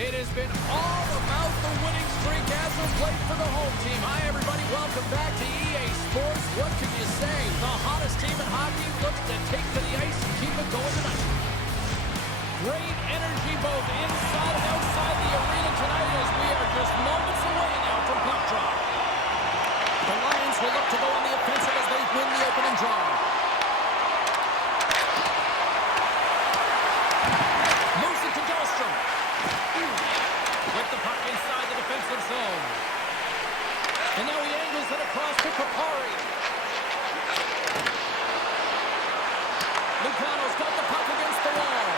It has been all about the winning streak as of late for the home team. Hi, everybody. Welcome back to EA Sports. What can you say? The hottest team in hockey looks to take to the ice and keep it going tonight. Great energy both inside and outside the arena tonight as we are just moments away now from puck drop. The Lions will look to go on the offensive as they win the opening draw. Moves it to Dahlstrom. With the puck inside the defensive zone. And now he angles it across to Kapari. Lugano's got the puck against the wall.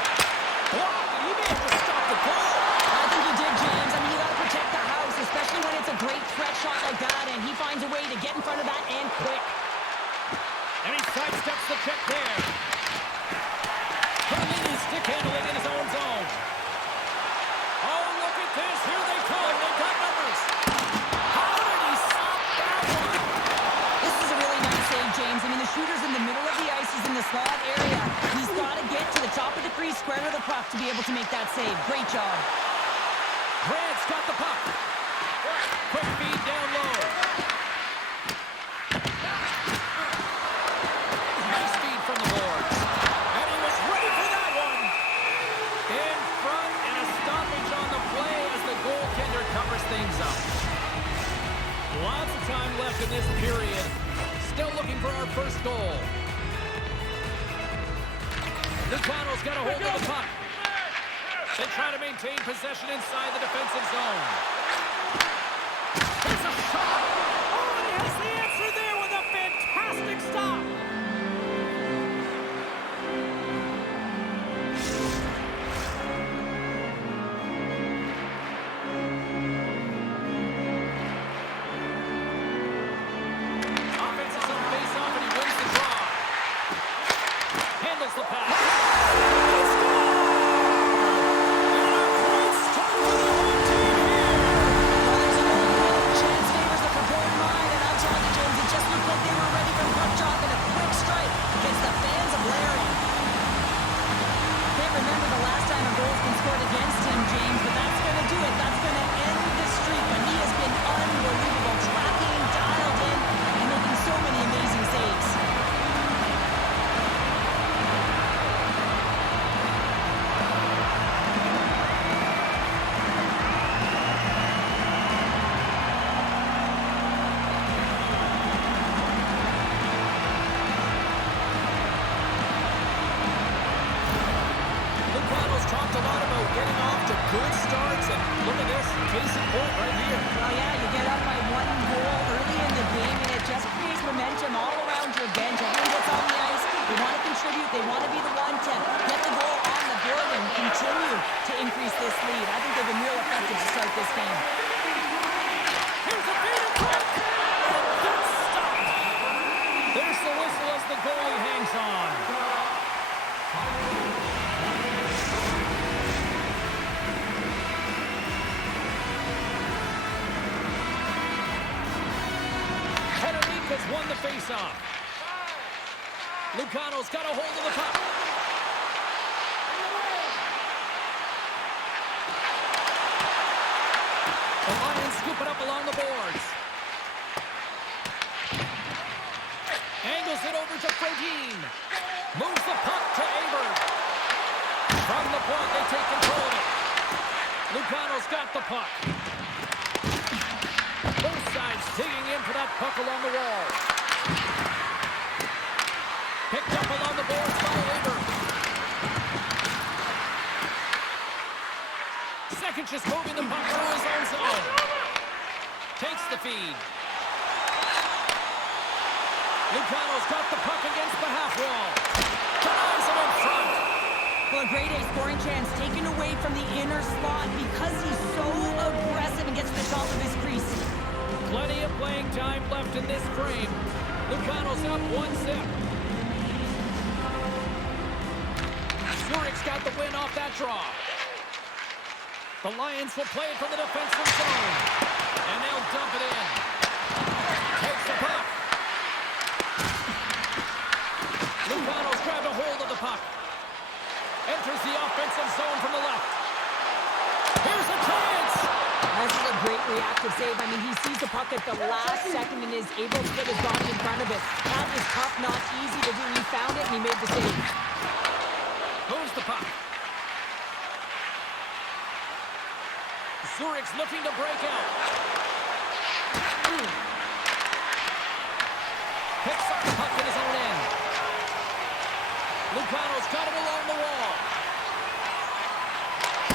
Wow, he may have to stop the goal. I think he did, James. I mean, you got to protect the house, especially when it's a great threat shot like that, and he finds a way to get in front of that and quick. And he sidesteps the check there. Carlini stick handling in his own zone. Oh, look at this. Here they come. They got numbers. How did he stop that one? This is a really nice save, James. I mean, the shooter's in the middle of the ice. He's in the slot area. He's got to get to the top of the crease, square to the puck to be able to make that save. Great job. Grant's got the puck. Quick feed down low. Nice feed from the boards. And he was ready for that one. In front and a stoppage on the play as the goaltender covers things up. Lots of time left in this period. Still looking for our first goal. Lugano's got a hold of the puck. They try to maintain possession inside the defensive zone. There's a shot. Oh, and he has the answer there with a fantastic stop. Offense is on face-off, and he wins the draw. Handles the pass. Talked a lot about getting off to good starts, and look at this, case in point right here. Well, yeah, you get up by one goal early in the game, and it just creates momentum all around your bench. Everyone gets on the ice, they want to contribute, they want to be the one to get the goal on the board and continue to increase this lead. I think they've been real effective to start this game. Here's a beat across, and that's stopped. There's the whistle as the goalie hangs on. Has won the face-off. Lugano's got a hold of the puck. The Lions scoop it up along the boards. Angles it over to Frodin. Moves the puck to Abert. From the point, they take control of it. Lugano's got the puck. Both sides digging in for that puck along the wall. Picked up along the boards by Abert. Second just moving the puck through his own zone. Takes the feed. Lugano's got the puck against the half wall. Denies him in front. Well, a great A scoring chance taken away from the inner slot because he's so aggressive and gets to the top of his crease. Plenty of playing time left in this frame. Lugano's up 1-0. Zurich's got the win off that draw. The Lions will play it from the defensive zone. And they'll dump it in. Takes the puck. Lugano's grabbed a hold of the puck. Enters the offensive zone from the left. Here's a reactive save. I mean, he sees the puck at the last second and is able to put his body in front of it. That is tough, not easy to do. He found it and he made the save. Moves the puck. Zurich's looking to break out. Picks up the puck in his own end. Lugano's got it along the wall.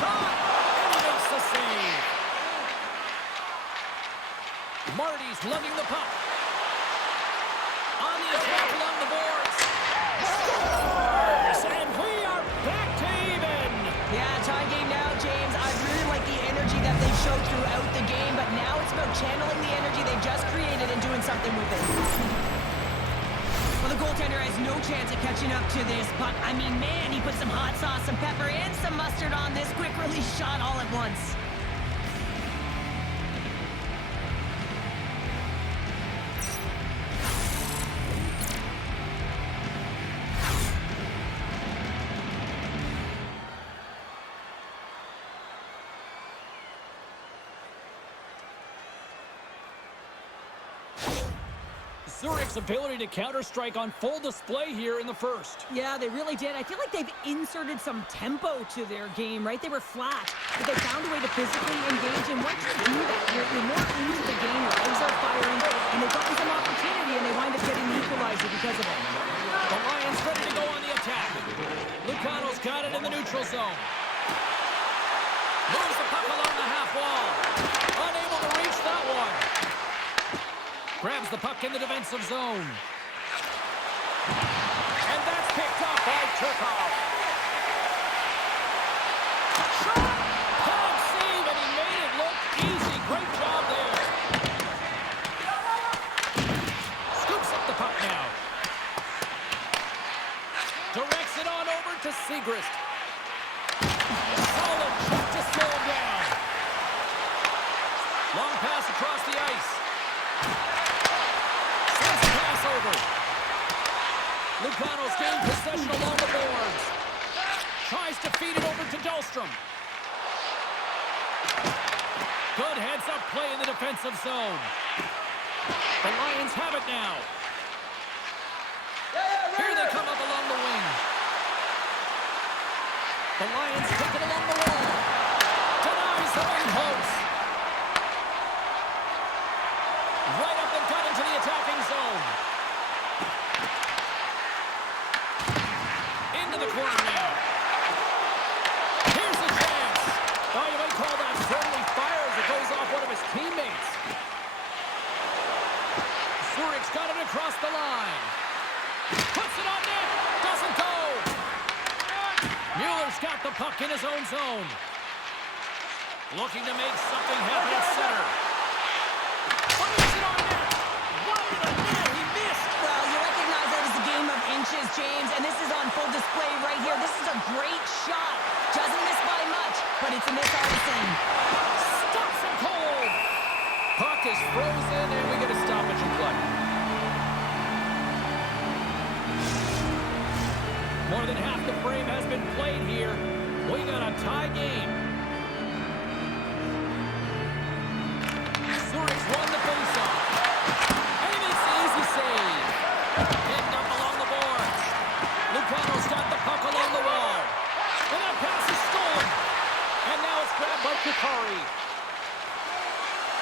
Caught! And he makes the save. Marty's lugging the puck. On the attack along the boards. Scores! And we are back to even. Yeah, tie game now, James. I really like the energy that they showed throughout the game, but now it's about channeling the energy they just created and doing something with it. Well, the goaltender has no chance of catching up to this, but, I mean, man, he put some hot sauce, some pepper, and some mustard on this quick release shot all at once. Zurich's ability to counter-strike on full display here in the first. Yeah, they really did. I feel like they've inserted some tempo to their game, right? They were flat, but they found a way to physically engage, and once you do that, you're more into the game. Your legs are firing, and they've gotten some opportunity, and they wind up getting the equalizer because of it. The Lions ready to go on the attack. Lugano's got it in the neutral zone. Moves the puck along the half wall. Unable to reach that one. Grabs the puck in the defensive zone. And that's picked up by Turkov. Shot! Hard save, and he made it look easy. Great job there. Scoops up the puck now. Directs it on over to Segrist. Solid check to slow him down. Long pass across the ice. Over. Lugano's gained possession along the boards. Tries to feed it over to Dahlstrom. Good heads-up play in the defensive zone. The Lions have it now. Here they come up along the wing. The Lions take it along the wall. Denies the wing post. Right up the gut into the attacking zone. Into the corner now. Here's the chance. Oh, you might call that friendly fire as it goes off one of his teammates. Zurich's got it across the line. Puts it on net. Doesn't go. Mueller's got the puck in his own zone. Looking to make something happen at center. Puts it on net. Wide of the net. He missed. Well, you recognize that it's a game of inches, James, and this is on full display right here. This is a great shot. Doesn't miss by much, but it's a miss artisan. Stops him cold. Puck is frozen, and we get a stoppage in play. More than half the frame has been played here. We got a tie game. Zurich's won the faceoff. And it's an easy save. Pinned up along the boards. Lugano's got the puck along the wall. And that pass is stolen. And now it's grabbed by Kukari.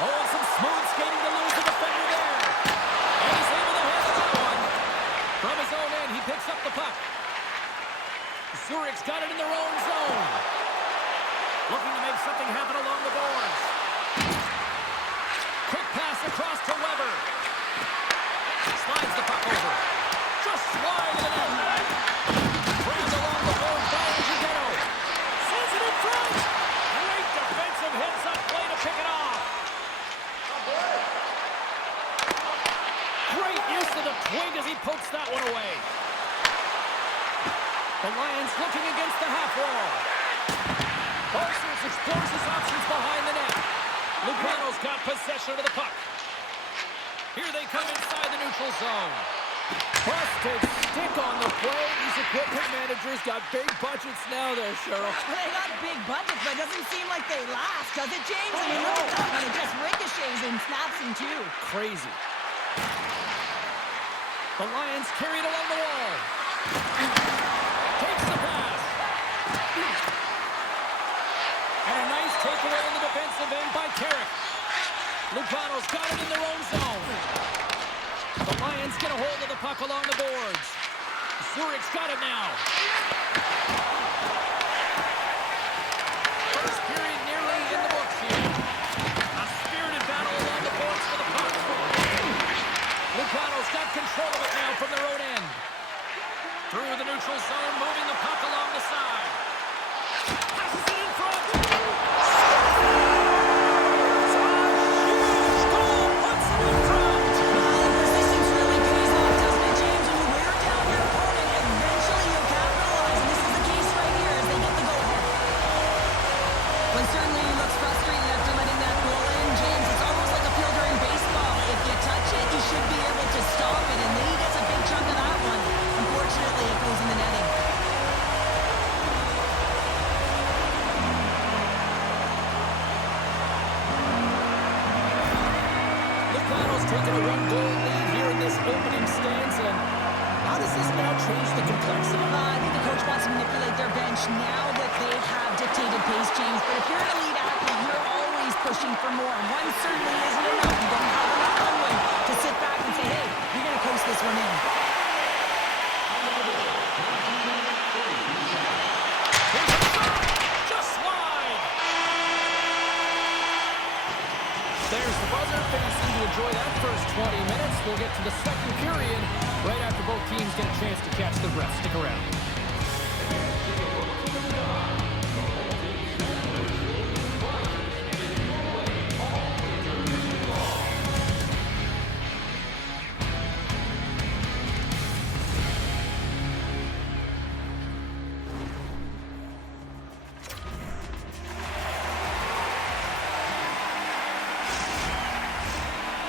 Oh, some smooth skating to lose the defender there. And he's able to handle that one. From his own end, he picks up the puck. Zurich's got it in their own zone. Looking to make something happen along the boards. Quick pass across to Weber. Slides the puck over. Just wide of the net. Grabbed along the board by Lugano. Sends it in front. Great defensive heads-up play to pick it off. Great use of the twig as he pokes that one away. The Lions looking against the half wall. Parsons explores his options behind the net. Lugano's got possession of the puck. Here they come inside the neutral zone. Busted stick on the play. These equipment managers got big budgets now there, Cheryl. Well, they got big budgets, but it doesn't seem like they last, does it, James? I mean, look at that one. It just ricochets and snaps in two. Crazy. The Lions carry it along the wall. Takes the pass. And a nice takeaway in the defensive end by Carrick. Lugano's got it in their own zone. The Lions get a hold of the puck along the boards. Zurich's got it now. First period nearly in the books here. A spirited battle along the boards for the puck. Lugano's got control of it now from their own end. Through the neutral zone, moving the puck along the side. Passes it in front. Taking a one-goal lead here in this opening stanza. How does this now change the complexity? I think the coach wants to manipulate their bench now that they have dictated pace, James. But if you're an elite athlete, you're always pushing for more. One certainly isn't enough. You don't have enough runway to sit back and say, hey, you're going to coast this one in. Just wide. There's the buzzer. Fans seem to enjoy that first 20 minutes. We'll get to the second period right after both teams get a chance to catch their breath. Stick around.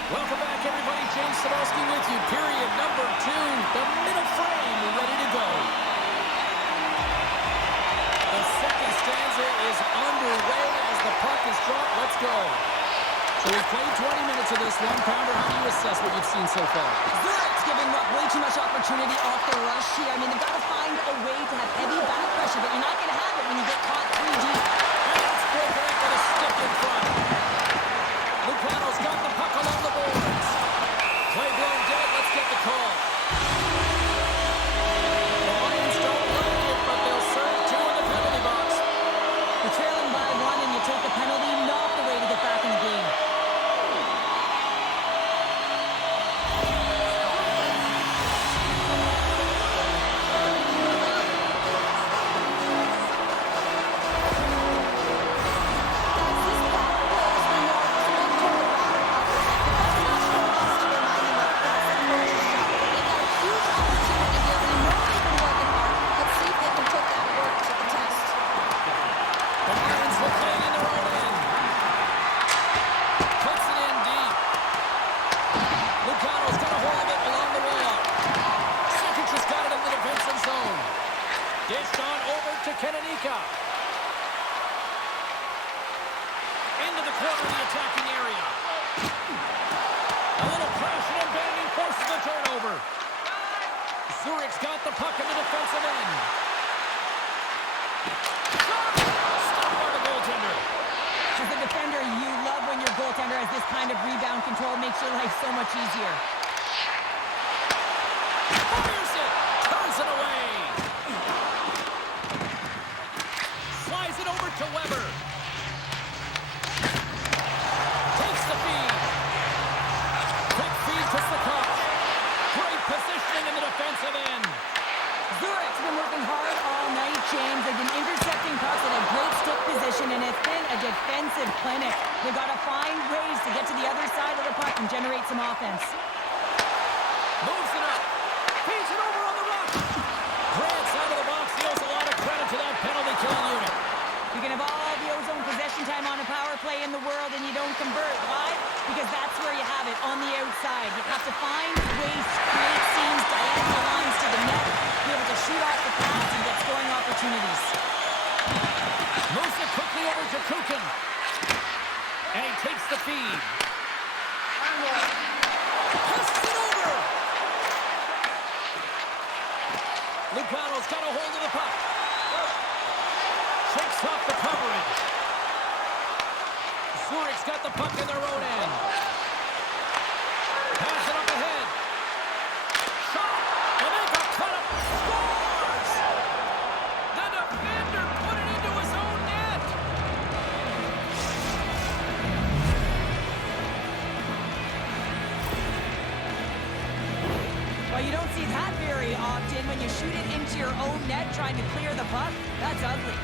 Welcome back, everybody. James Sadowski with you. Period number 2. The middle frame ready to go. The second stanza is underway as the puck is dropped. Let's go. So we've played 20 minutes of this one. Pounder, how do you assess what you've seen so far? Zurich's giving up way too much opportunity off the rush here. I mean, they've got to find a way to have heavy back pressure, but you're not going to have it when you get caught 3 deep. And it's broken up with a stick in front. Lugano's got the puck along the boards. Play blown dead. Let's get the call. The Lions don't like it, but they'll serve 2 in the penalty box. You're trailing by 1 and you take the penalty, not the way to get back in the game. Dished on over to Kenanika. Into the corner of the attacking area. A little crashing and banging forces the turnover. Zurich's got the puck in the defensive end. Stopped by the goaltender. As a defender, you love when your goaltender has this kind of rebound control. Makes your life so much easier. Fires it. Turns it away. Slides it over to Weber. Takes the feed. Quick feed to Sakov. Great positioning in the defensive end. Zurich's been working hard all night, James. They've been intercepting pucks at a great stick position, and it's been a defensive clinic. They've got to find ways to get to the other side of the puck and generate some offense. Moves it up. Feeds it over on the rush. Grant's out of the box. Deals a lot of credit to that penalty killing unit. You can have all the ozone possession time on a power play in the world, and you don't convert. Why? because that's where you have it, on the outside. You have to find ways to create seams, diagonal lines to the net, be able to shoot off the pass and get scoring opportunities. Moves it quickly over to Kukin. And he takes the feed. Passes it over. Lugano's got a hold of the puck. Shakes off the coverage. Zurich's got the puck in their own end. Pass it up ahead. Shot. And they got cut up. Scores! The defender put it into his own net. Well, you don't see that very often when you shoot it into your own net trying to clear the puck. That's ugly.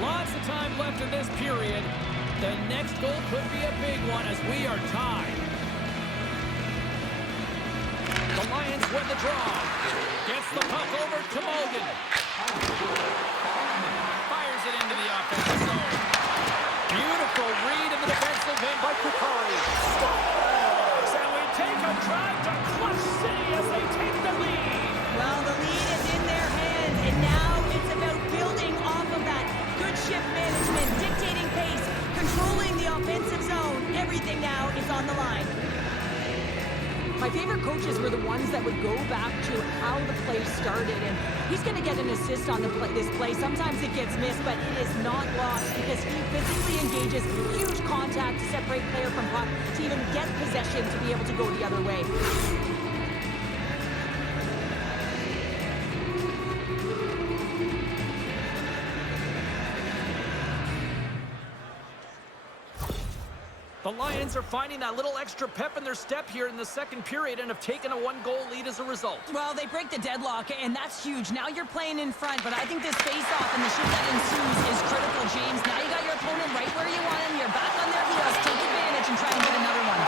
Lots of time left in this period. The next goal could be a big one as we are tied. The Lions win the draw. Gets the puck over to Mogan. Fires it into the offensive zone. Beautiful read in the defensive end by Kukari. Scores! And we take a drive to Clutch City as they take the lead. Well, the lead is in their hands, and now it's about building off of that. Good shift management, dictating pace, controlling the offensive zone. Everything now is on the line. My favorite coaches were the ones that would go back to how the play started, and he's going to get an assist on this play. Sometimes it gets missed, but it is not lost because he physically engages huge contact to separate player from puck to even get possession to be able to go the other way. The Lions are finding that little extra pep in their step here in the second period and have taken a one-goal lead as a result. Well, they break the deadlock, and that's huge. Now you're playing in front, but I think this face-off and the shoot that ensues is critical, James. Now you got your opponent right where you want him. You're back on their heels. Take advantage and try and get another one.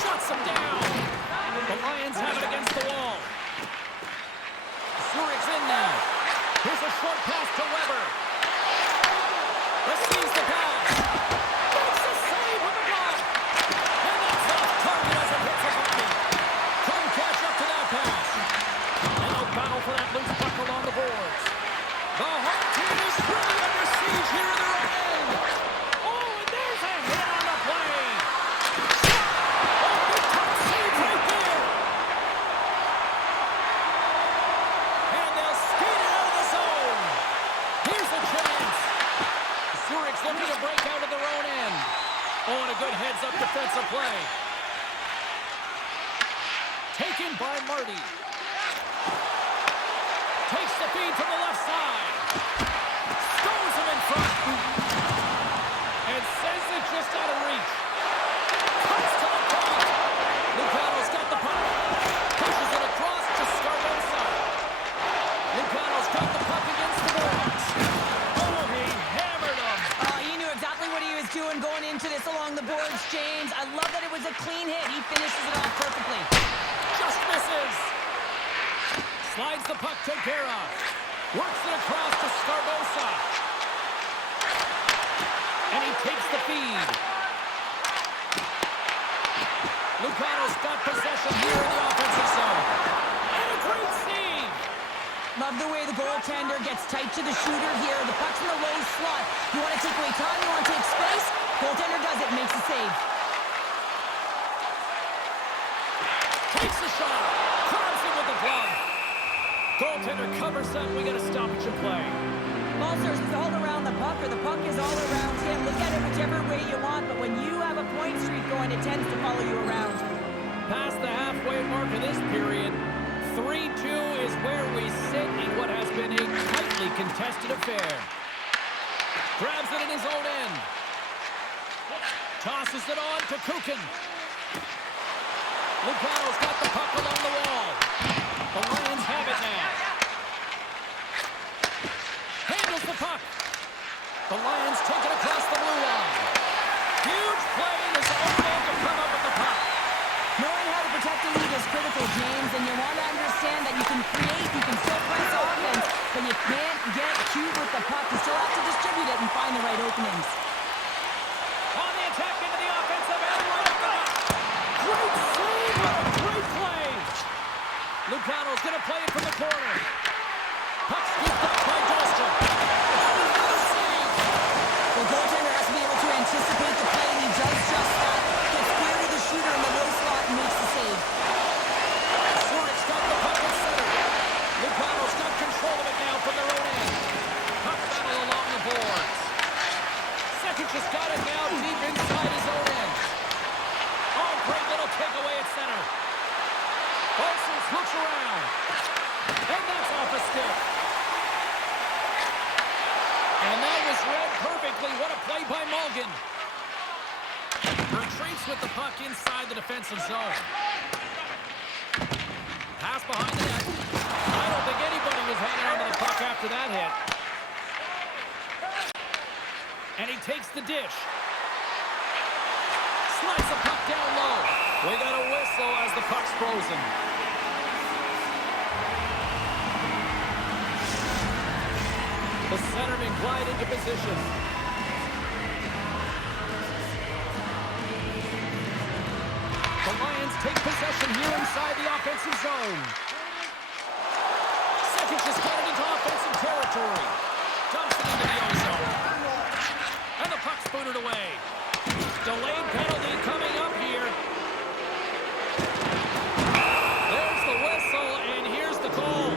Shuts him down. The Lions have it against the wall. Zurich's in now. Here's a short pass to Weber. Receives the pass. Makes a save with the block. And that's off target as it hits a body. Couldn't catch up to that pass. And they'll battle for that loose puck along the boards. The home team is really under siege here in their own end. Oh, and there's a hit on the play. Oh, big time save right there. And they'll skate it out of the zone. Here's a chance. Zurich's looking to break out of their own end. Oh, and a good heads-up defensive play. Taken by Marty. Takes the feed from the left side. Stones him in front. And sends it just out of reach. Cuts to the point. Lugano's got the puck. Pushes it across to Scarbosa. Lugano's got the puck against the boards. Oh, he hammered him. He knew exactly what he was doing going into this along the boards, James. I love that it was a clean hit. He finishes it off perfectly. Just misses. Slides the puck to Guerra. Works it across to Scarbosa. And he takes the feed. Lugano's got possession here in the offensive zone. And a great save. Love the way the goaltender gets tight to the shooter here. The puck's in the low slot. You want to take away time, you want to take space. Goaltender does it, makes a save. Takes the shot. Crowds it with the glove. Goaltender covers up. We got a stoppage of play. Balsers is all around the puck, or the puck is all around him. Look at it whichever way you want, but when you have a point streak going, it tends to follow you around. Past the halfway mark of this period, 3-2 is where we sit in what has been a tightly contested affair. Grabs it in his own end. Tosses it on to Kukin. Lugano's got the puck along the wall. The Lions have it now. Handles the puck. The Lions take it across the blue line. critical, James, and you want to understand that you can create, you can still press offense, but you can't get cute with the puck. You still have to distribute it and find the right openings. On the attack into the offensive end, right up the net. Great save, what a great play. Lugano's going to play it from the corner. Puck scooped up by Dahlstrom. The goaltender has to be able to anticipate the play, and he does just that. Gets clear to the shooter in the low slot and makes the save. Zurich's got the puck in center. Lugano's got control of it now from their own end. Puck battle along the boards. Second just got it now deep inside his own end. Oh, great little takeaway at center. Olsen swoops around. And that's off a stick. And that was read perfectly. What a play by Mulligan. Retreats with the puck inside the defensive zone. Pass behind the net. I don't think anybody was hanging onto the puck after that hit. And he takes the dish. Slides the puck down low. We got a whistle as the puck's frozen. The centerman glide into position. The Lions take possession here inside the offensive zone. Second just got it into offensive territory. Dumps it into the O-zone. And the puck's booted away. Delayed penalty coming up here. There's the whistle, and here's the call.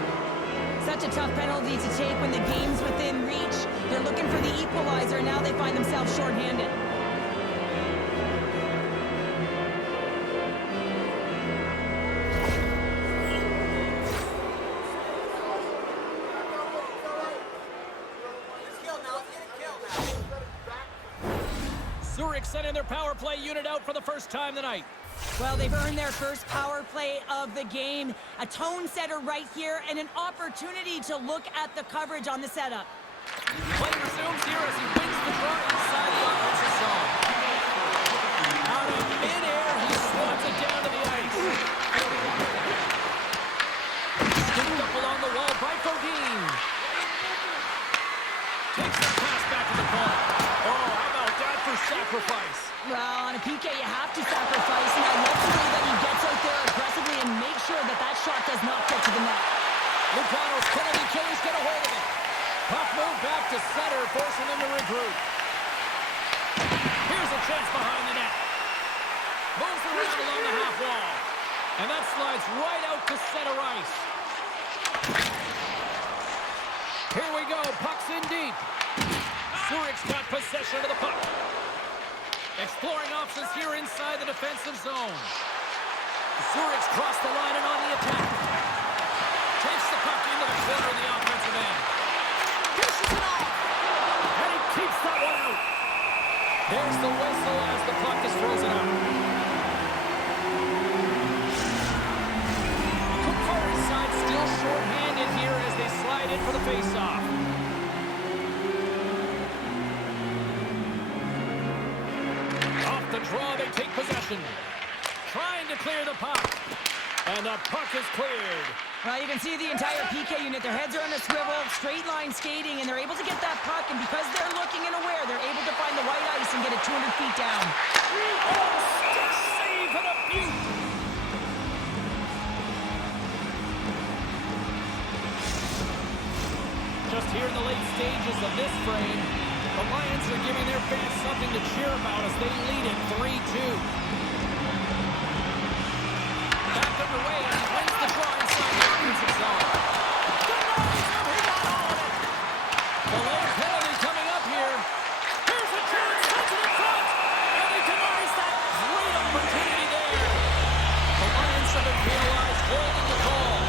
Such a tough penalty to take when the game's within reach. They're looking for the equalizer, and now they find themselves shorthanded. Zurich sending their power play unit out for the first time tonight. Well, they've earned their first power play of the game. A tone setter right here and an opportunity to look at the coverage on the setup. Play resumes here as he wins the draw inside the offensive zone. Out of midair, he swats it down to the ice. Scooped up along the wall by Godin. Takes the pass back to the corner. Oh, how about that for sacrifice? Well, on a PK, you have to sacrifice, and I love the way that he gets out there aggressively and makes sure that that shot does not get to the net. Lugano's penalty killers get a hold of it. Puck move back to center, forcing them to regroup. Here's a chance behind the net. Moves around along the half wall. And that slides right out to center ice. Here we go, puck's in deep. Zurich's got possession of the puck. Exploring options here inside the defensive zone. Zurich's crossed the line and on the attack. Takes the puck into the corner of the offensive end. Pushes it off. And he keeps that one out. There's the whistle as the puck is frozen out. Kupari's side still short-handed here as they slide in for the face-off. The draw, they take possession. Trying to clear the puck. And the puck is cleared. Well, you can see the entire PK unit. Their heads are on a swivel, straight line skating, and they're able to get that puck. And because they're looking and aware, they're able to find the white ice and get it 200 feet down. Oh, stick save and a beaut. Just here in the late stages of this frame, the Lions are giving their fans something to cheer about as they lead it 3-2. Back underway as he wins the draw inside the offensive zone. He got all of it. The late penalty coming up here. Here's a chance, puts it in front, and he denies that great opportunity there. The Lions have been penalized, holding the call.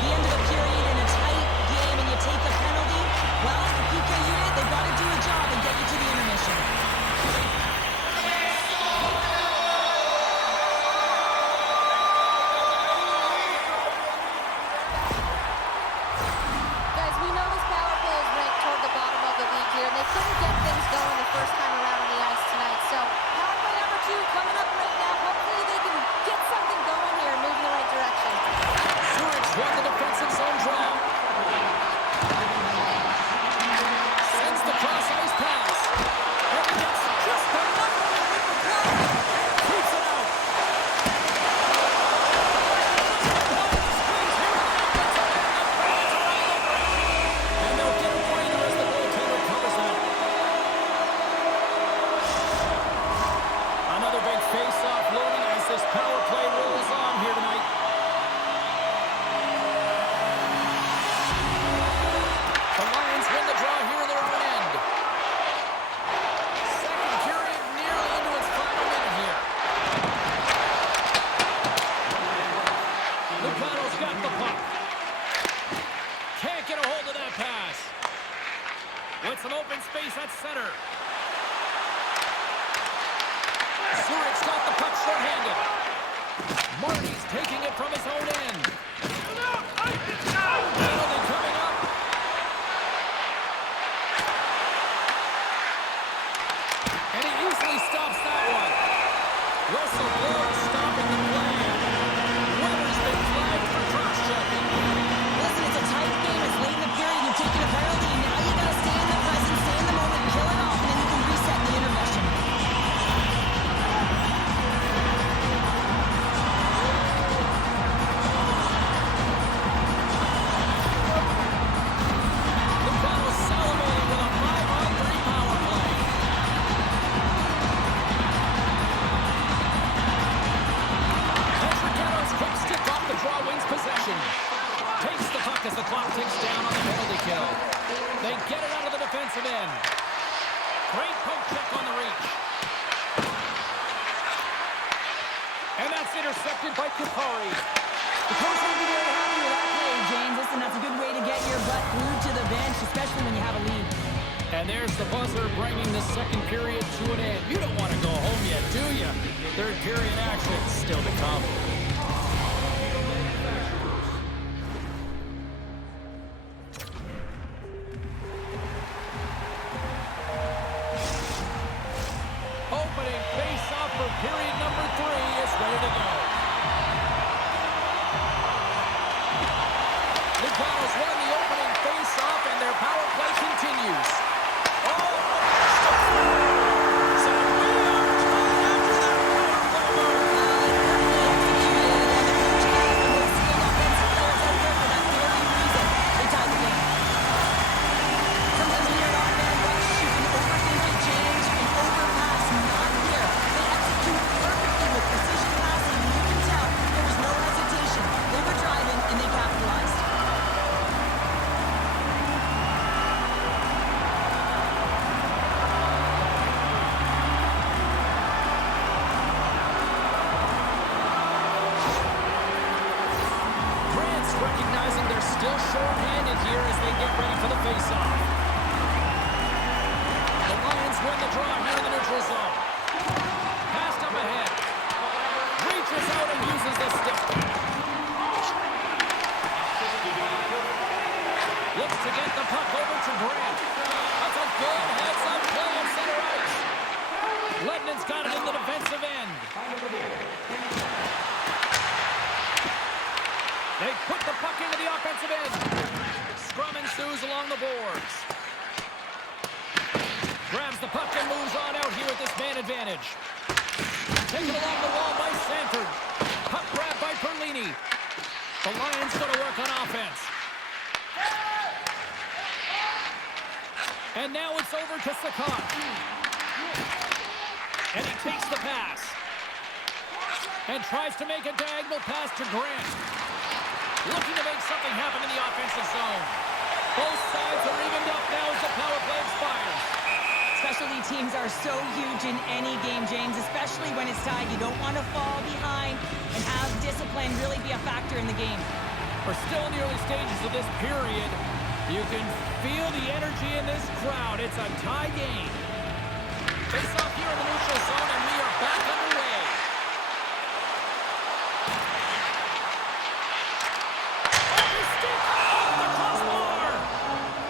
The end of the period in a tight game, and you take the penalty. Well, the PK unit, they've got to do a job and get you to the intermission. Guys, we know this power play is ranked toward the bottom of the league here, and they couldn't get things going the first time around on the ice tonight. So, power play number 2 coming up right now. Hopefully they can get something going here and move in the right With some open space at center. Zurich's got the puck short-handed. Marty's taking it from his own end. Penalty coming up. And he easily stops that one. Whistle blows, stopping the play. Weber's been flagged for cross-checking. Listen, it's a tight game. It's late in the period. You've taken a penalty. Now you got to stay in the present, stay in the moment, kill it off, and then you can reset the intermission. Lugano celebrating with a 5-on-3 power play. Pedricano's quick stick off the draw wins possession. Takes the puck as the clock ticks down on the penalty kill. They get it out of the defensive end. Great poke check on the reach. And that's intercepted by Kupari. The coach will be very happy with that play, James. Listen, that's a good way to get your butt glued to the bench, especially when you have a lead. And there's the buzzer bringing the second period to an end. You don't want to go home yet, do you? Third period action still to come. Opening face-off for period number 3 is ready to go. Lugano's won the opening face-off, and their power play continues. Oh! So we are tied after that power play mark. Recognizing they're still short-handed here as they get ready for the face-off. The Lions win the draw here in the neutral zone. Passed up ahead. Reaches out and uses the stick. Looks to get the puck over to Grant. That's a good heads-up play at center ice. Ledman's got it in the defensive end. They put the puck into the offensive end. Scrum ensues along the boards. Grabs the puck and moves on out here with this man advantage. Taken along the wall by Sanford. Puck grabbed by Perlini. The Lions going to work on offense. And now it's over to Sakat. And he takes the pass. And tries to make a diagonal pass to Grant. Looking to make something happen in the offensive zone. Both sides are evened up now as the power play expires. Specialty teams are so huge in any game, James, especially when it's tied. You don't want to fall behind and have discipline really be a factor in the game. We're still in the early stages of this period. You can feel the energy in this crowd. It's a tie game. Face off here in the neutral zone, and we are back underway.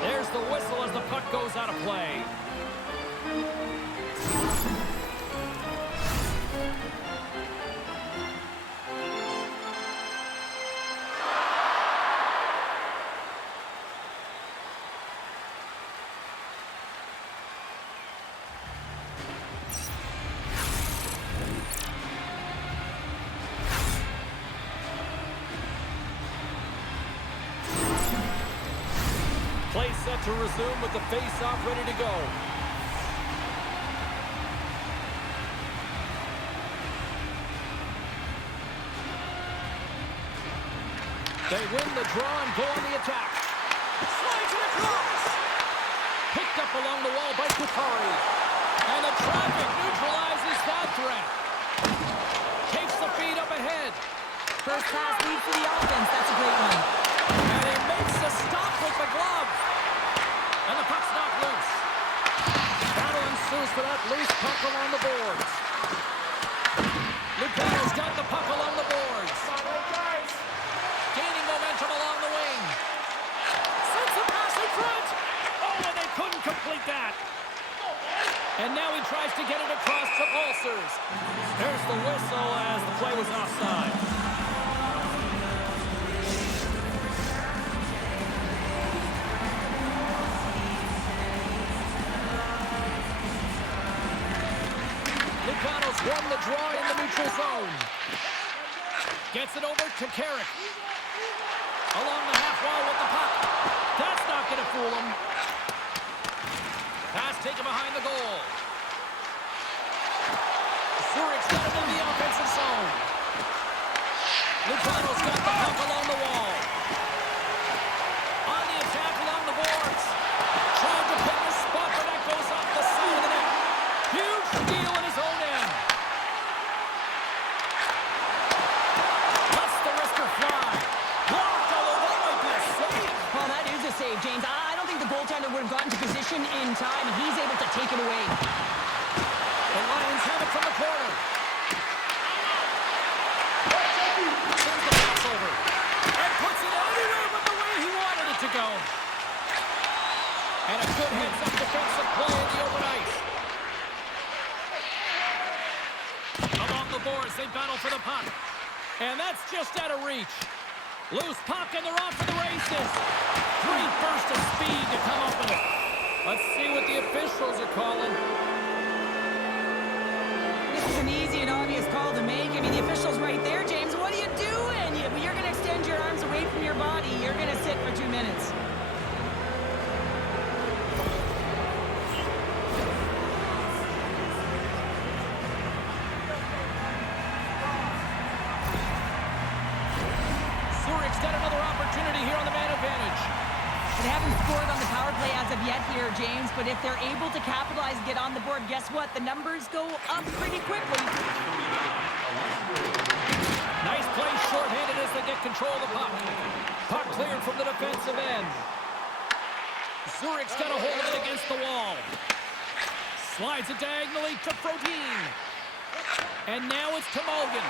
There's the whistle as the puck goes out of play. Play set to resume with the face-off ready to go. They win the draw and go on the attack. Slides it across. Picked up along the wall by Kupari. And the traffic neutralizes that threat. Takes the feed up ahead. First pass lead for the offense. That's a great one. And he makes the stop with the glove. And the puck's knocked loose. Battle ensues for that loose puck along the boards. Lugano's got the puck along the boards. Gaining momentum along the wing. Sends a pass in front. Oh, and they couldn't complete that. And now he tries to get it across to Ulcers. There's the whistle as the play was offside. Lugano's won the draw in the neutral zone. Gets it over to Carrick. Along the half wall with the puck. That's not going to fool him. Pass taken behind the goal. Zurich's got it in the offensive zone. Lugano's got the puck along the wall. On the attack along the boards. Trying to pick the spot, but that goes off the side of the net. Huge steal in his own end. Lets the wrister fly. Blocked, although that might be a save. Well, that is a save, James. I don't think the goaltender would have gotten to position in time, and he's able to take it away. The Lions have it from the corner. Sends the pass over. And puts it anywhere but the way he wanted it to go. And a good heads-up defensive play in the open ice. Along the boards, they battle for the puck. And that's just out of reach. Loose puck, and they're off to the races. Great burst of speed to come up with it. Let's see what the officials are calling. This is an easy and obvious call to make. I mean, the official's right there, James. What are you doing? You're going to extend your arms away from your body. You're going to sit for 2 minutes. Zurich's got another opportunity here on the man advantage. They haven't scored on the power play as of yet here, James, but if they're able to capitalize and get on the board, guess what? The numbers go up pretty quickly. Nice play shorthanded as they get control of the puck. Puck cleared from the defensive end. Zurich's got a hold of it against the wall. Slides it diagonally to Frodin. And now it's to Mulligan.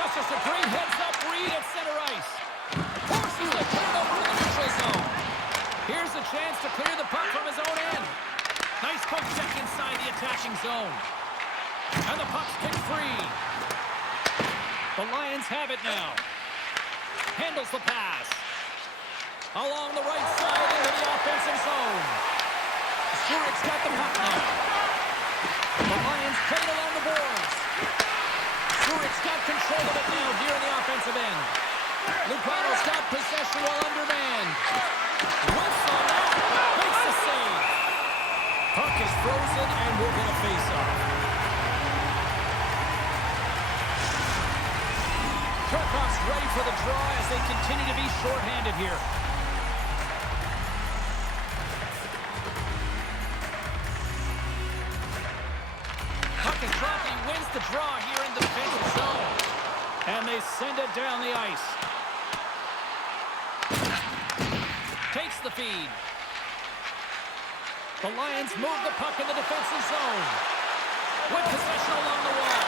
That's just a great heads-up read at center ice. Forces the turn over to the neutral zone. Here's a chance to clear the puck from his own end. Nice poke check inside the attacking zone. And the puck's kicked free. The Lions have it now. Handles the pass. Along the right side into the offensive zone. Zurich's got the puck now. The Lions play it along the boards. Zurich's got control of it now here in the offensive end. Lugano's got possession while undermanned. Whistle now. Makes the save. Puck is frozen and we're going to face off. Kirchhoff's ready for the draw as they continue to be shorthanded here. Puck is dropped. He wins the draw here in the defensive zone. And they send it down the ice. Takes the feed. The Lions move the puck in the defensive zone. With possession along the wall.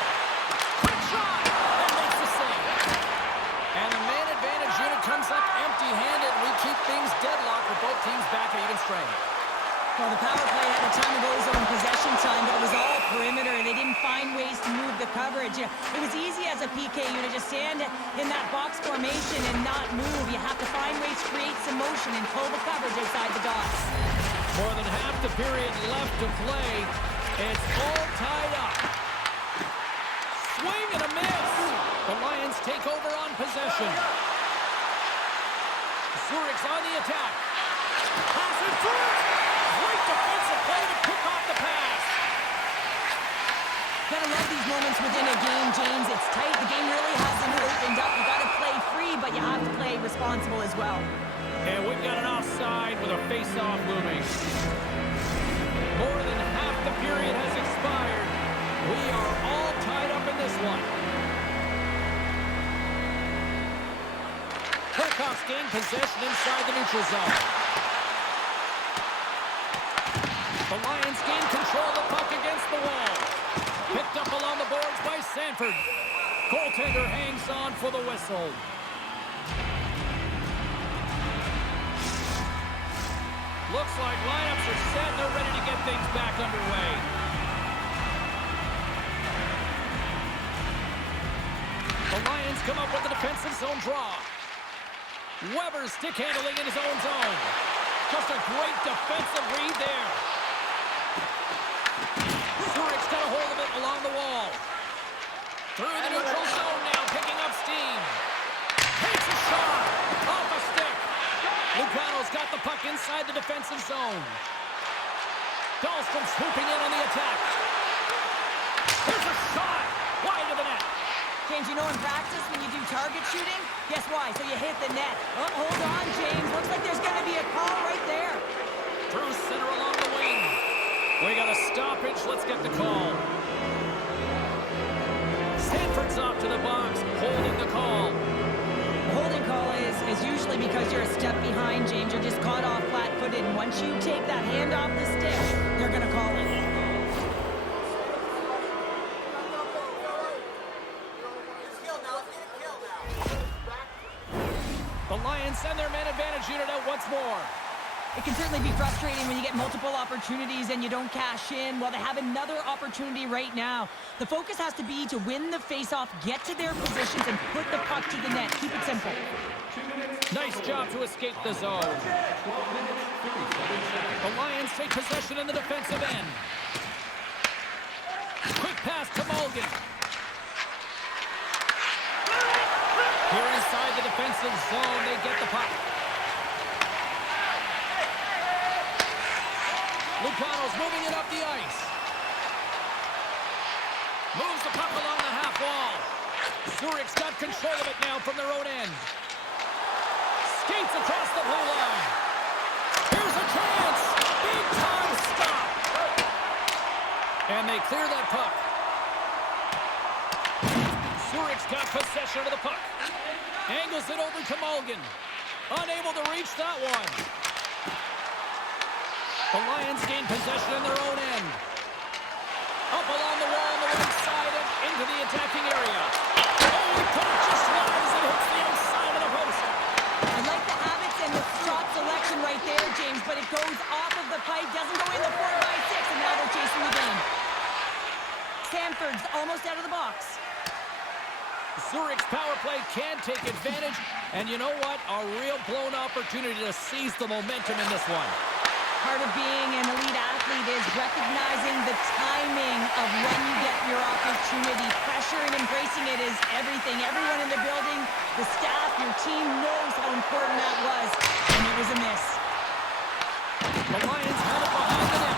Quick shot! And makes the save. And the man advantage unit comes up empty-handed. And we keep things deadlocked with both teams back at even strength. Well, the power play had a ton of ozone possession time, but it was all perimeter. They didn't find ways to move the coverage. It was easy as a PK unit to stand in that box formation and not move. You have to find ways to create some motion and pull the coverage outside the dots. More than half the period left to play. It's all tied up. Swing and a miss. The Lions take over on possession. Zurich's on the attack. Pass it through. Great defensive play to pick off the pass. Gotta love these moments within a game, James. It's tight. The game really hasn't opened up. You gotta play free, but you have to play responsible as well. And we've got an offside with a face-off looming. More than half the period has expired. We are all tied up in this one. Kirchhoff's gained possession inside the neutral zone. The Lions gain control of the puck against the wall. Picked up along the boards by Sanford. Goaltender hangs on for the whistle. Looks like lineups are set. They're ready to get things back underway. The Lions come up with a defensive zone draw. Weber stick handling in his own zone. Just a great defensive read there. Zurich's got a hold of it along the wall. Through the neutral zone now, picking up steam. Takes a shot. Off a stick. Lugano's got the puck inside the defensive zone. Dahlstrom swooping in on the attack. Here's a shot. Wide of the net. James, you know in practice when you do target shooting, guess why? So you hit the net. Oh, hold on, James. Looks like there's going to be a call right there. Through center along the wing. We got a stoppage. Let's get the call. Sanford's off to the box, holding the call. The holding call is usually because you're a step behind, James. You're just caught off flat-footed. And once you take that hand off the stick, they're going to call it. The Lions send their man advantage unit out once more. It can certainly be frustrating when you get multiple opportunities and you don't cash in. Well, they have another opportunity right now. The focus has to be to win the faceoff, get to their positions, and put the puck to the net. Keep it simple. Nice job to escape the zone. The Lions take possession in the defensive end. Quick pass to Mulligan. Here inside the defensive zone, they get the puck. Lugano's moving it up the ice. Moves the puck along the half wall. Zurich's got control of it now from their own end. Skates across the blue line. Here's a chance. Big time stop. And they clear that puck. Zurich's got possession of the puck. Angles it over to Mulligan. Unable to reach that one. The Lions gain possession in their own end. Up along the wall on the right side and into the attacking area. Oh, he put it just wide as it hits the outside of the post. I like the habits and the shot selection right there, James, but it goes off of the pipe, doesn't go in the 4x6, and now they're chasing the game. Sanford's almost out of the box. Zurich's power play can take advantage, and you know what? A real blown opportunity to seize the momentum in this one. Part of being an elite athlete is recognizing the timing of when you get your opportunity. Pressure and embracing it is everything. Everyone in the building, the staff, your team knows how important that was, and it was a miss. The Lions have it behind the net.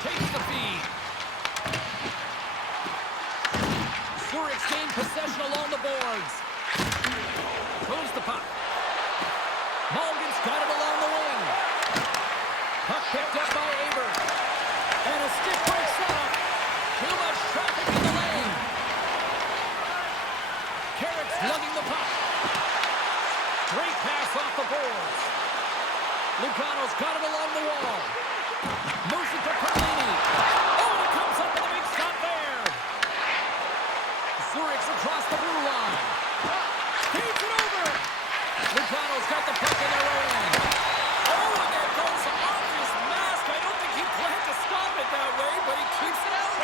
Takes the feed. Zurich's gained possession along the boards. Moves the puck. Mulligan's got it along the wing. Puck picked up by Aber. And a stick breaks up. Too much traffic in the lane. Carrick's lugging the puck. Great pass off the boards. Lugano's got it along the wall. Moves it to Perlini. Oh, and it comes up with a big shot there. Zurich's across the blue line. Feeds it over. Lugano's got the puck in their own end. Oh, and there goes off his mask. I don't think he planned to stop it that way, but he keeps it out.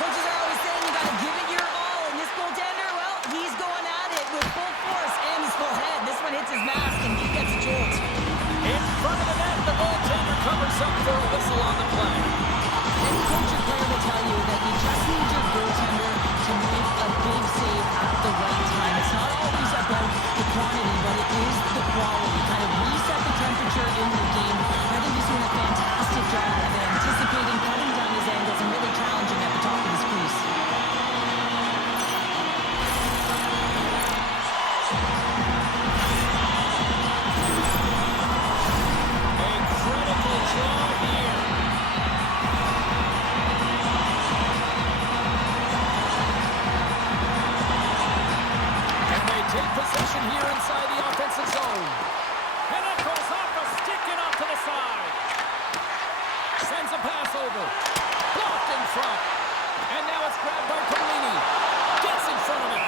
Coaches are always saying you got to give it your all, and this goaltender, well, he's going at it with full force and his full head. This one hits his mask, and he gets a jolt. In front of the net, the goaltender covers up for a whistle on the play. Any coach or player will tell you that you just need your goaltender to make a big save at the right time. It's not always about the quantity, but it is the quality. Kind of reset the temperature in the game. I think he's doing a fantastic job of anticipating, cutting down his angles, and really challenging at the top of his crease. A critical draw here. Take possession here inside the offensive zone. And it goes off a stick and off to the side. over. Blocked in front. And now it's grabbed by Perlini. Gets in front of it.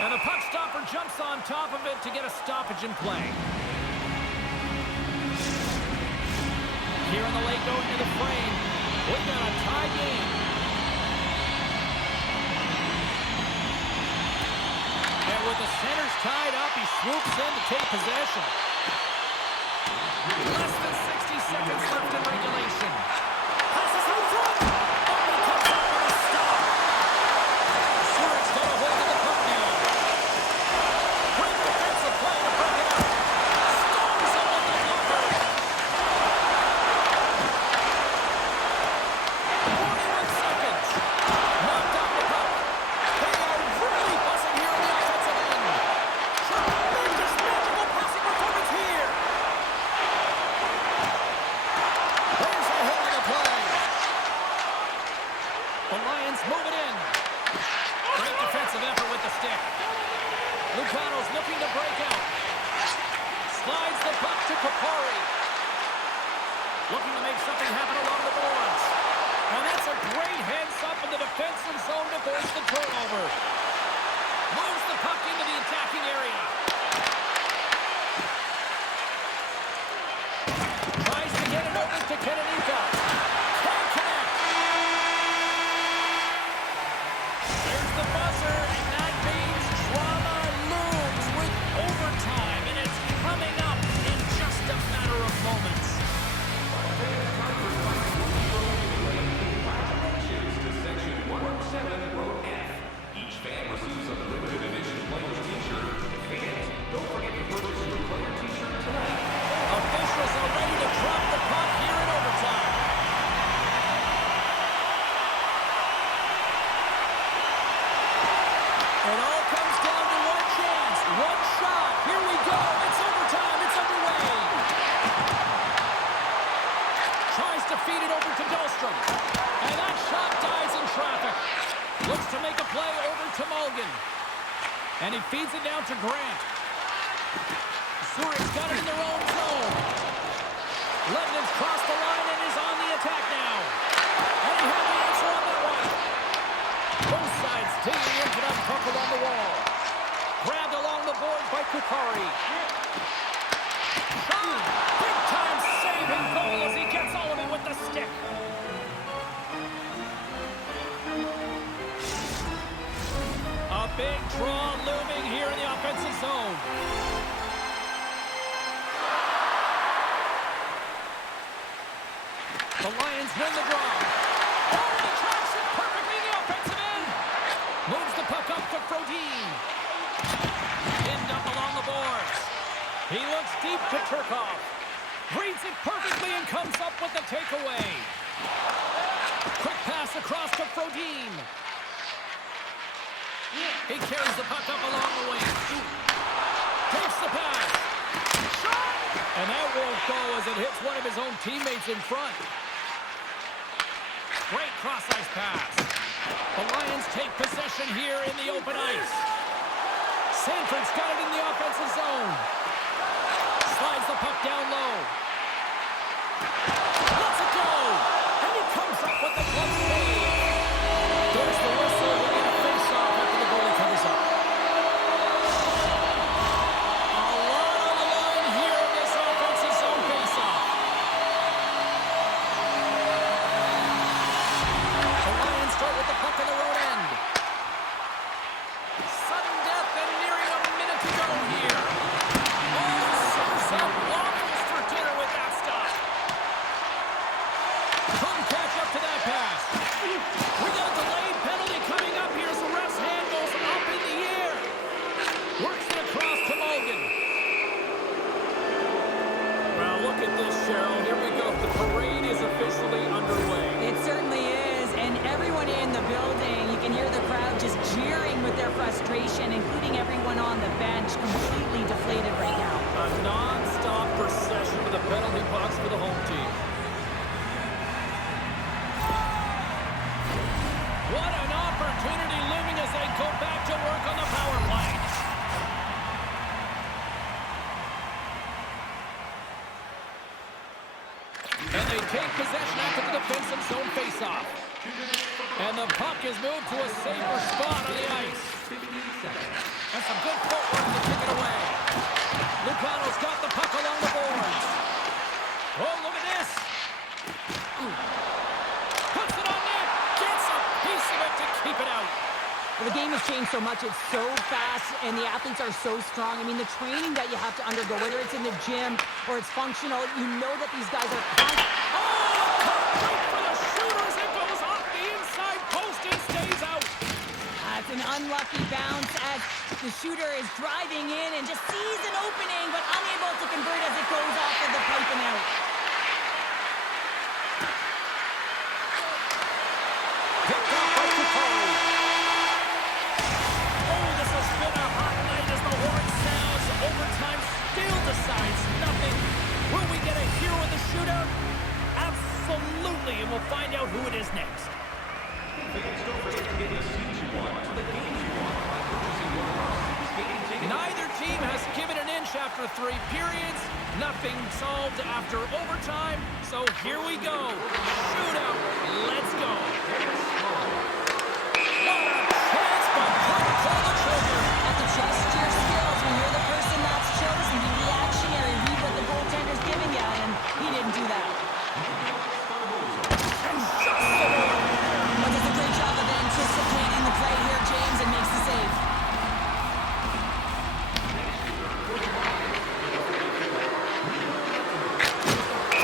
And the puck stopper jumps on top of it to get a stoppage in play. Here in the late going to the frame. We've got a tie game. And with the centers tied up, he swoops in to take possession. Less than 60 seconds left in regulation. Passes in front. Oh, he comes up with a stop. Zurich's got a hold of the puck now. Great defensive play to break it up. Storms him with the blocker. 41 seconds. Knocked off the puck. They are really buzzing here on the offensive end. Tremendous magical passing performance here. There's a hit in the play. The Lions move it in. Great defensive effort with the stick. Lugano's looking to break out. Slides the puck to Kapari. Looking to make something happen along the boards. And that's a great heads-up in the defensive zone to force the turnover. Moves the puck into the attacking area. Tries to get it over to Kenenita. Can't connect. There's the buzzer, and that means drama looms with overtime, and it's coming up in just a matter of moments. Congratulations to Section 107, Row F. Each fan receives a limited edition player's t-shirt. Fans, don't forget to purchase your player t-shirt tonight. Officials are ready to drop the puck here in overtime. It all comes down to one chance, one shot. Here we go. It's overtime. It's underway. Tries to feed it over to Dahlstrom. And that shot dies in traffic. Looks to make a play over to Mulligan. And he feeds it down to Grant. Zurich's got it in their own zone. Leibniv's crossed the line and is on the attack now. And he had the answer on that one. Both sides digging into that puck along the wall. Grabbed along the board by Kukari. Shot! Big time save and goal as he gets all of it with the stick. A big draw looming here in the offensive zone. The Lions win the draw. Oh, he tracks it perfectly in the offensive end. Moves the puck up to Frodin. Pinned up along the boards. He looks deep to Turkov. Reads it perfectly and comes up with the takeaway. Quick pass across to Frodin. He carries the puck up along the wing. Takes the pass. Shot! And that won't go as it hits one of his own teammates in front. Great cross-ice pass. The Lions take possession here in the open ice. Sanford's got it in the offensive zone. Slides the puck down low. Lets it go. And he comes up with the glove save. There's the whistle. We're going to face off after the goalie covers up. A lot on the line here in this offensive zone face-off. The Lions start with the puck on the road end. Sudden death and nearing a minute to go here. Oh, some waffles for dinner with that stuff. Couldn't catch up to that pass. We got a delayed penalty coming up here as the ref's hand goes up in the air. Works it across to Mulligan. Well, look at this, Cheryl. Here we go. The parade is officially underway. It certainly is, and everyone in the building, you can hear the crowd just jeering with their frustration, including everyone on the bench, completely deflated right now. A non-stop procession to the penalty box for the home team. What an opportunity looming as they go back to work on the power play. And they they take possession after the defensive zone faceoff. And the puck is moved to a safer spot on the ice. And some good footwork to kick it away. Lugano's got the puck along the boards. Oh, look at this. Puts it on net. Gets a piece of it to keep it out. Well, the game has changed so much. It's so fast, and the athletes are so strong. I mean, the training that you have to undergo, whether it's in the gym or it's functional, you know that these guys are constant. Right for the shooter as it goes off the inside post and stays out. That's an unlucky bounce as the shooter is driving in and just sees an opening, but unable to convert as it goes off of the pipe and out. Picked off by Couture. Oh, this has been a hot night as the horn sounds. Overtime still decides nothing. Will we get a hero in the shootout? Absolutely, and we'll find out who it is next. Fans, don't forget to get the seats you want to the games you want by purchasing one of our seats game tickets. Neither team has given an inch after 3 periods. Nothing solved after overtime. So here we go. Shootout. Let's go. What a chance, but couldn't pull the trigger. At the trust your skills when you're the person that's chosen. Be reactionary. Read what the goaltender's giving you, and he didn't do that. But does a great job of anticipating the play here, James, and makes the save.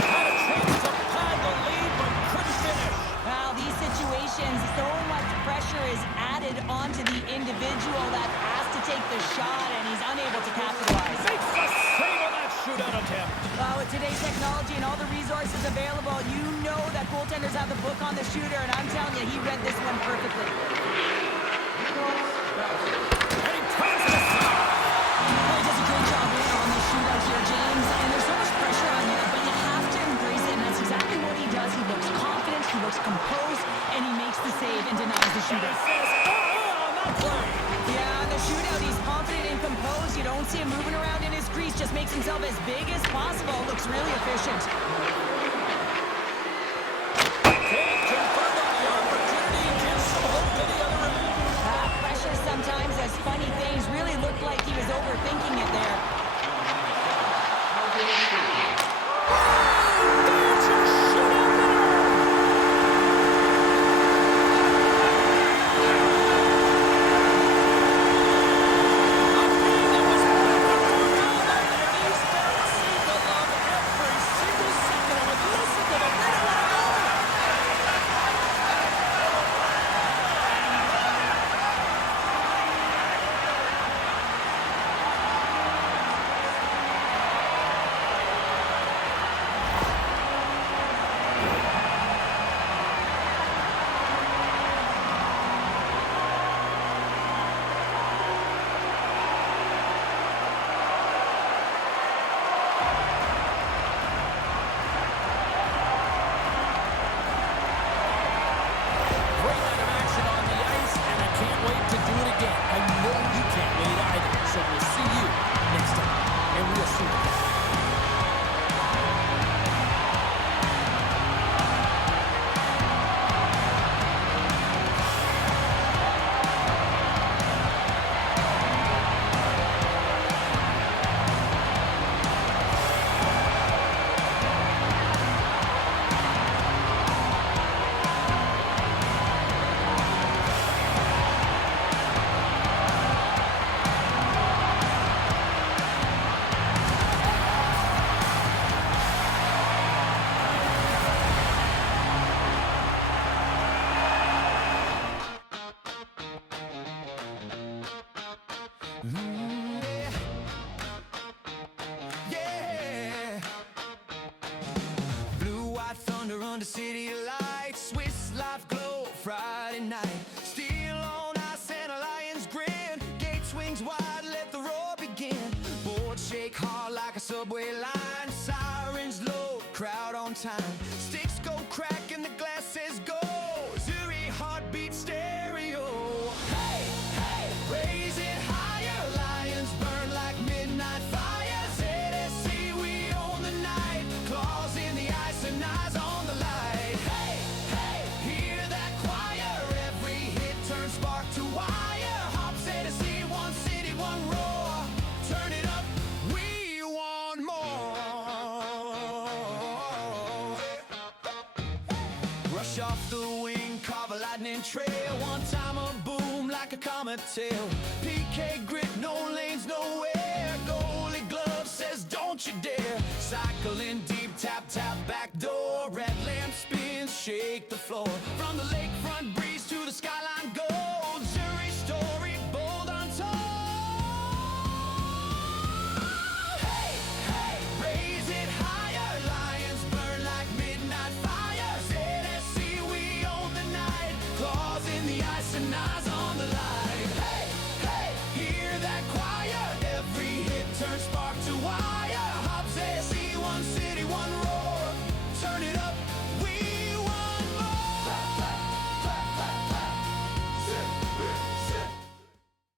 Had a chance to pad the lead, but couldn't finish. Well, these situations, so much pressure is added onto the individual that has to take the shot, and he's unable to capitalize. Makes the save on that shootout attempt. Well, with today's technology and all the resources available, you know that goaltenders have the book on the shooter, and I'm telling you, he read this one perfectly. And he turns it aside. Well, he does a great job on the shootout here, James, and there's so much pressure on you, but you have to embrace it, and that's exactly what he does. He looks confident, he looks composed, and he makes the save and denies the And shootout. he says, on that play. Yeah, on the shootout, he's confident and composed. You don't see him moving around in his crease, just makes himself as big as possible. Looks really efficient. Can't convert on the opportunity. Gives some hope to the other end. Pressure sometimes does funny things. Really looked like he was overthinking it there. There's your shootout winner. A game that was wonderful all night, and these fans seem to love every single second of it. Listen to them. They don't let it go. Great night of action on the ice, and I can't wait to do it again. I know you can't wait either. So we'll see you next time, and we'll see you. Yeah. Blue, white thunder under city lights. Swiss life glow Friday night. Steel on ice and a lion's grin. Gate swings wide, let the roar begin. Boards shake hard like a subway line. Sirens low, crowd on time. Sticks go crack and the glass says go. Zuri heartbeat stereo. Hey, hey, raise it higher. Lions burn like midnight fire. ZSC, we own the night. Claws in the ice and eyes on Rush off the wing, carve a lightning trail. One time a boom like a comet tail. PK grit, no lanes, nowhere. Goalie glove says don't you dare. Cycling deep, tap, tap, back door. Red lamp spins, shake the floor.